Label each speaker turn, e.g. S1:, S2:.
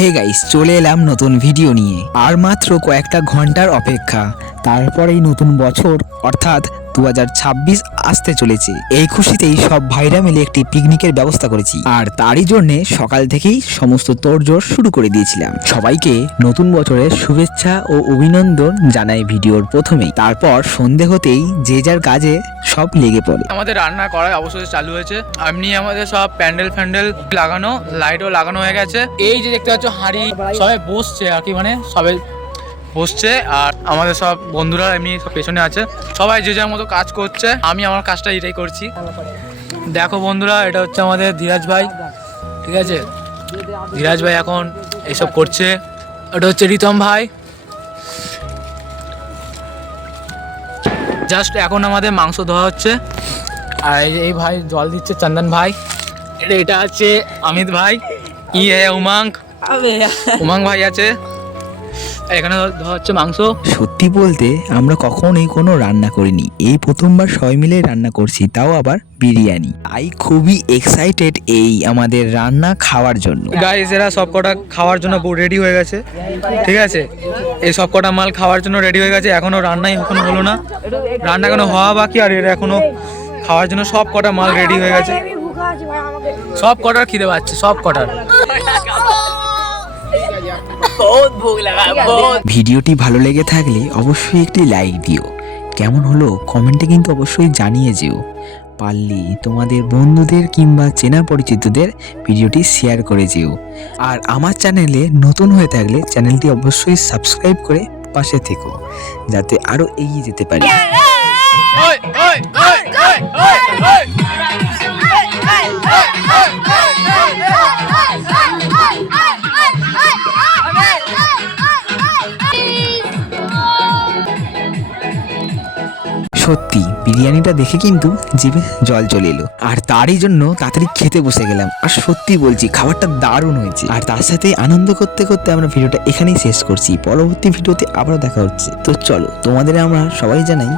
S1: Hey guys চলে এলাম নতুন ভিডিও নিয়ে। আর মাত্র কয়েকটা ঘণ্টার অপেক্ষা। তারপরেই নতুন বছর, অর্থাৎ দু হাজার ছাব্বিশ আসতে চলেছে। এই খুশিতেই সব ভাইরা মিলে একটি পিকনিকের ব্যবস্থা করেছি। আর তারই জন্যে সকাল থেকেই সমস্ত তোড়জোড় শুরু করে দিয়েছিলাম। সবাইকে নতুন বছরের শুভেচ্ছা ও অভিনন্দন জানাই ভিডিওর প্রথমেই তারপর সন্ধে হতেই যে যার কাজে সব লেগে পড়ে।
S2: আমাদের রান্না করা অবশ্যই চালু হয়েছে। এমনি আমাদের সব প্যান্ডেল ফ্যান্ডেল লাগানো, লাইটও লাগানো হয়ে গেছে। এই যে দেখতে পাচ্ছ, হাঁড়ি, সবাই বসছে আর কি মানে সবাই বসছে আর আমাদের সব বন্ধুরা এমনি সব পেছনে আছে। সবাই যে যার মতো কাজ করছে আমি আমার কাজটা এটাই করছি। দেখো বন্ধুরা এটা হচ্ছে আমাদের ধীরাজ ভাই ঠিক আছে? ধীরাজ ভাই এখন এসব করছে। এটা হচ্ছে রিতম ভাই। জাস্ট এখন আমাদের মাংস ধোয়া হচ্ছে। আর এই ভাই জল দিচ্ছে চন্দন ভাই। এটা এটা আছে অমিত ভাই। ই হে উমাঙ্ক? উমাঙ্ক ভাই আছে। আর এখানে ধোয়া হচ্ছে মাংস।
S1: সত্যি বলতে আমরা কখনোই কোনো রান্না করিনি। এই প্রথমবার সবাই মিলে রান্না করছি তাও আবার বিরিয়ানি। আই খুবই এক্সাইটেড এই আমাদের রান্না খাওয়ার জন্য।
S2: গাইস এরা সব কটা খাওয়ার জন্য রেডি হয়ে গেছে। ঠিক আছে? এই সব কটা মাল খাওয়ার জন্য রেডি হয়ে গেছে। এখনও রান্নাই এখনও হলো না। রান্না এখনও হওয়া বাকি আর এরা এখনও খাওয়ার জন্য সব কটা মাল রেডি হয়ে গেছে। সব কটার খিদে পাচ্ছে সব কটার
S1: ভিডিওটি ভালো লেগে থাকলে অবশ্যই একটি লাইক দিও। কেমন হলো কমেন্টে কিন্তু অবশ্যই জানিয়ে যেও। পারলে তোমাদের বন্ধুদের কিংবা চেনা পরিচিতদের ভিডিওটি শেয়ার করে যেও। আর আমার চ্যানেলে নতুন হয়ে থাকলে চ্যানেলটি অবশ্যই সাবস্ক্রাইব করে পাশে থেকো যাতে আরও এগিয়ে যেতে পারি। সত্যি, বিরিয়ানিটা দেখে কিন্তু জিভে জল চলে এলো। আর তারই জন্য তাড়াতাড়ি খেতে বসে গেলাম। আর সত্যি বলছি, খাবারটা দারুণ হয়েছে। আর তার সাথে আনন্দ করতে করতে আমরা ভিডিওটা এখানেই শেষ করছি। পরবর্তী ভিডিওতে আবারও দেখা হচ্ছে। তো চলো, তোমাদের আমরা সবাই জানাই।